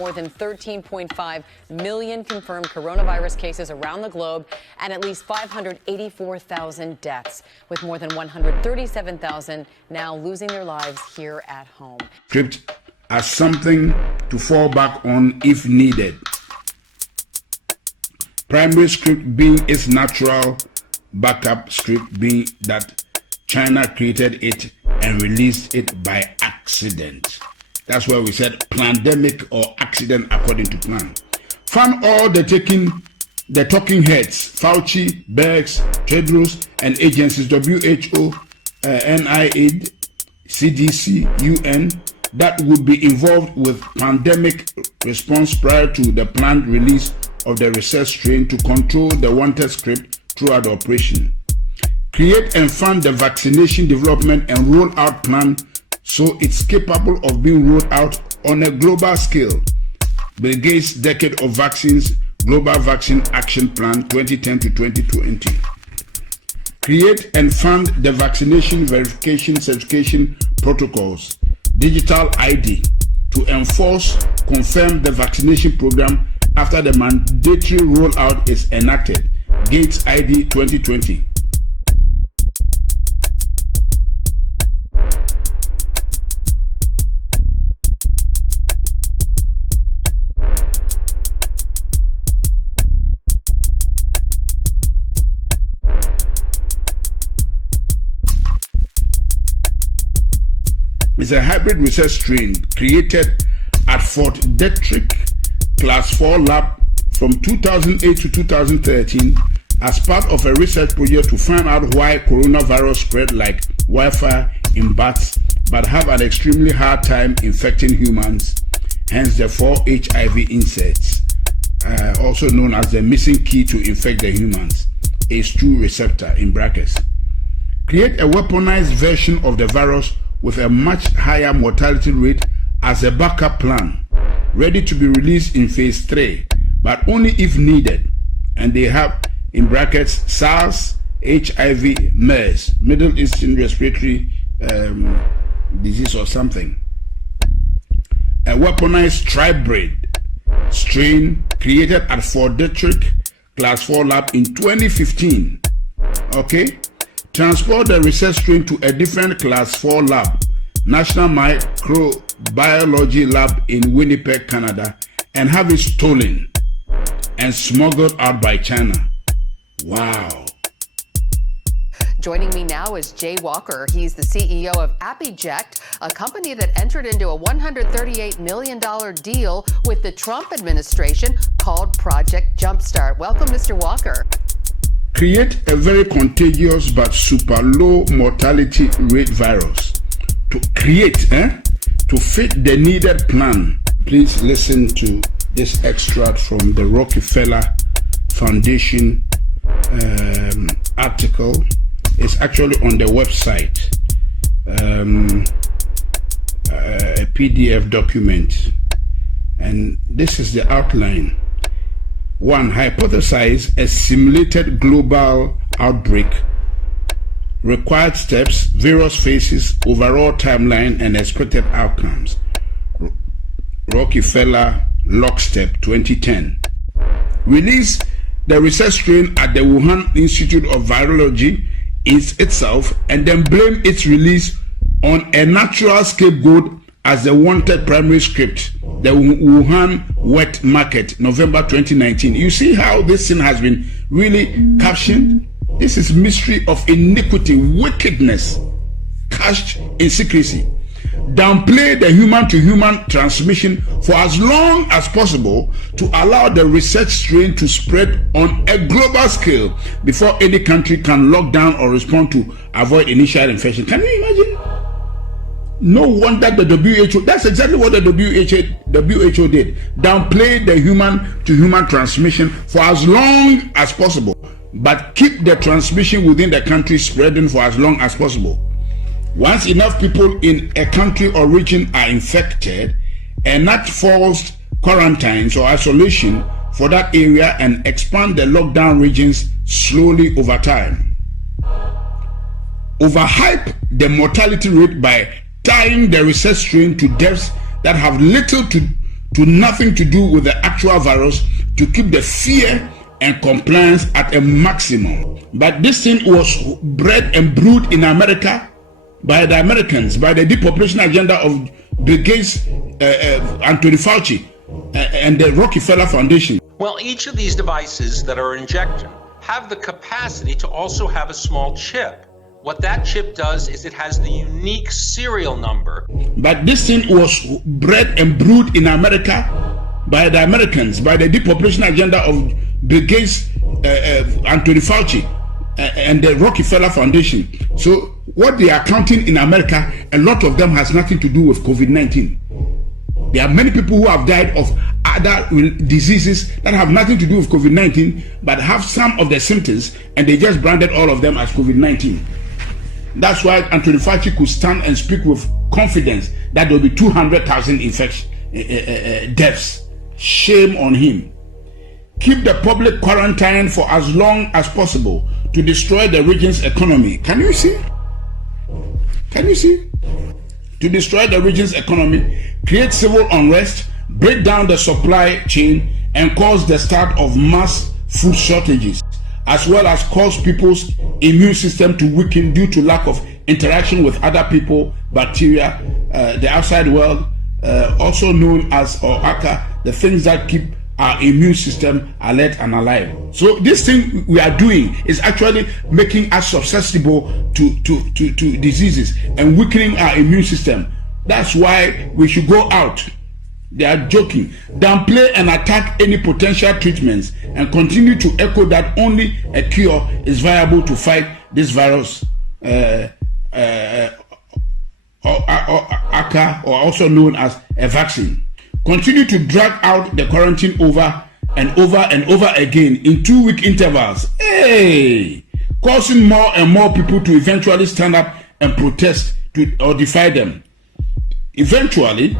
More than 13.5 million confirmed coronavirus cases around the globe and at least 584,000 deaths, with more than 137,000 now losing their lives here at home. Script as something to fall back on if needed. Primary script being its natural backup script being that China created it and released it by accident. That's why we said pandemic or accident according to plan. Found all the talking heads, Fauci, Bergs, Tedros, and agencies, WHO, NIAID, CDC, UN, that would be involved with pandemic response prior to the planned release of the research strain to control the wanted script throughout the operation. Create and fund the vaccination development and rollout plan so it's capable of being rolled out on a global scale. Bill Gates' Decade of Vaccines Global Vaccine Action Plan 2010 to 2020. Create and fund the vaccination verification certification protocols, digital ID, to enforce, confirm the vaccination program after the mandatory rollout is enacted. Gates ID 2020. It's a hybrid research strain created at Fort Detrick Class 4 lab from 2008 to 2013 as part of a research project to find out why coronavirus spread like wildfire in bats but have an extremely hard time infecting humans, hence the 4 HIV insects, also known as the missing key to infect the humans, ACE2 receptor in brackets. Create a weaponized version of the virus with a much higher mortality rate as a backup plan, ready to be released in phase 3, but only if needed. And they have, in brackets, SARS, HIV, MERS, Middle Eastern Respiratory Disease or something. A weaponized tribrid strain created at Fort Detrick Class 4 lab in 2015. Okay? Transport the research strain to a different Class 4 lab, National Microbiology Lab in Winnipeg, Canada, and have it stolen and smuggled out by China. Wow. Joining me now is Jay Walker. He's the CEO of A.M.P, a company that entered into a $138 million deal with the Trump administration called Project Jumpstart. Welcome, Mr. Walker. Create a very contagious but super low mortality rate virus. To create, to fit the needed plan. Please listen to this extract from the Rockefeller Foundation article. It's actually on the website, a PDF document. And this is the outline. 1. Hypothesize a simulated global outbreak. Required steps, various phases, overall timeline, and expected outcomes. Rockefeller Lockstep 2010. Release the research strain at the Wuhan Institute of Virology itself and then blame its release on a natural scapegoat as the wanted primary script, the Wuhan wet market, November 2019. You see how this thing has been really captioned? This is mystery of iniquity, wickedness, cached in secrecy. Downplay the human-to-human transmission for as long as possible to allow the research strain to spread on a global scale before any country can lock down or respond to avoid initial infection. Can you imagine? No wonder the WHO, that's exactly what the WHO did. Downplay the human-to-human transmission for as long as possible, but keep the transmission within the country spreading for as long as possible. Once enough people in a country or region are infected, enact forced quarantines or isolation for that area and expand the lockdown regions slowly over time. Overhype the mortality rate by tying the research strain to deaths that have little to to nothing to do with the actual virus to keep the fear and compliance at a maximum. But this thing was bred and brewed in America by the Americans, by the depopulation agenda of Bill Gates, Anthony Fauci, and the Rockefeller Foundation. Well, each of these devices that are injection have the capacity to also have a small chip. What that chip does is it has the unique serial number. But this thing was bred and brewed in America by the Americans, by the depopulation agenda of Bill Gates, Anthony Fauci, and the Rockefeller Foundation. So what they are counting in America, a lot of them has nothing to do with COVID-19. There are many people who have died of other diseases that have nothing to do with COVID-19, but have some of the symptoms, and they just branded all of them as COVID-19. That's why Anthony Fauci could stand and speak with confidence that there will be 200,000 deaths. Shame on him. Keep the public quarantined for as long as possible to destroy the region's economy. Can you see? Can you see? To destroy the region's economy, create civil unrest, break down the supply chain, and cause the start of mass food shortages, as well as cause people's immune system to weaken due to lack of interaction with other people, bacteria, the outside world, also known as ACA, the things that keep our immune system alert and alive. So this thing we are doing is actually making us susceptible to diseases and weakening our immune system. That's why we should go out. They are joking. Downplay and attack any potential treatments and continue to echo that only a cure is viable to fight this virus, ACA, or also known as a vaccine. Continue to drag out the quarantine over and over again in 2-week intervals. Causing more and more people to eventually stand up and protest or defy them. Eventually,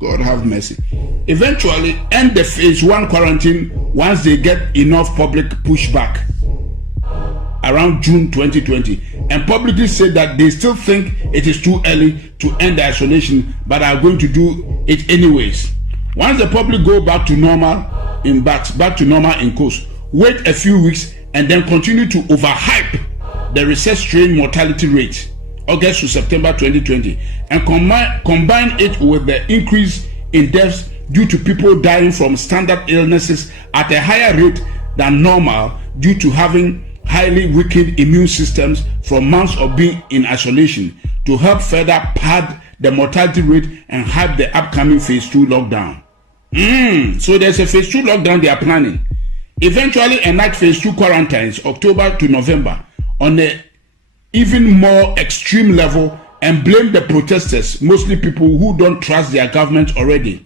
God have mercy. Eventually end the phase 1 quarantine once they get enough public pushback around June 2020, and publicly said that they still think it is too early to end the isolation, but are going to do it anyways. Once the public go back to normal in course, wait a few weeks and then continue to overhype the recess strain mortality rate, August to September 2020, and combine it with the increase in deaths due to people dying from standard illnesses at a higher rate than normal due to having highly weakened immune systems from months of being in isolation, to help further pad the mortality rate and hype the upcoming phase 2 lockdown. So there's a phase 2 lockdown they are planning. Eventually enact phase 2 quarantines October to November on an even more extreme level, and blame the protesters, mostly people who don't trust their government already.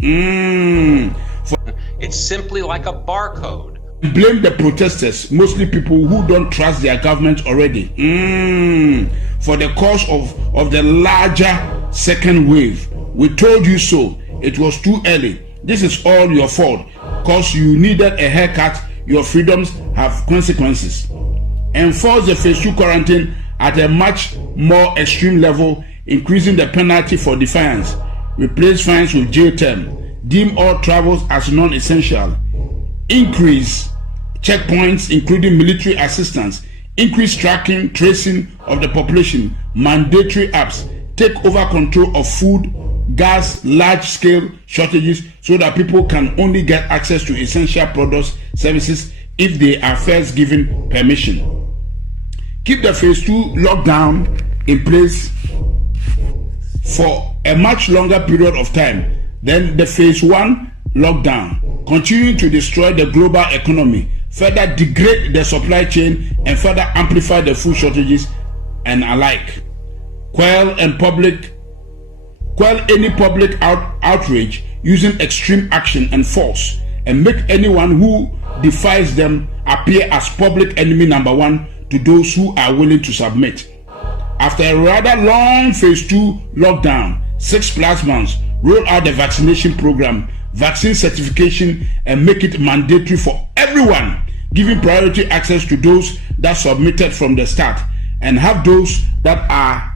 It's simply like a barcode. Blame the protesters, mostly people who don't trust their government already, for the cause of the larger second wave. We told you so. It was too early. This is all your fault. Cause you needed a haircut. Your freedoms have consequences. Enforce the phase 2 quarantine at a much more extreme level, increasing the penalty for defiance. Replace fines with jail term. Deem all travels as non-essential. Increase checkpoints, including military assistance. Increase tracking, tracing of the population. Mandatory apps. Take over control of food, gas, large-scale shortages so that people can only get access to essential products, services if they are first given permission. Keep the phase 2 lockdown in place for a much longer period of time than the phase 1 lockdown, continuing to destroy the global economy, further degrade the supply chain, and further amplify the food shortages and alike. Quell any public outrage using extreme action and force, and make anyone who defies them appear as public enemy number 1 to those who are willing to submit. After a rather long phase 2 lockdown, 6+ months, roll out the vaccination program, vaccine certification, and make it mandatory for everyone, giving priority access to those that submitted from the start, and have those that are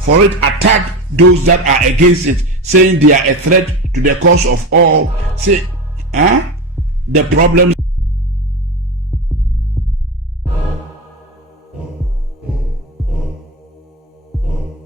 for it attacked those that are against it, saying they are a threat to the cause of all. Say, the problems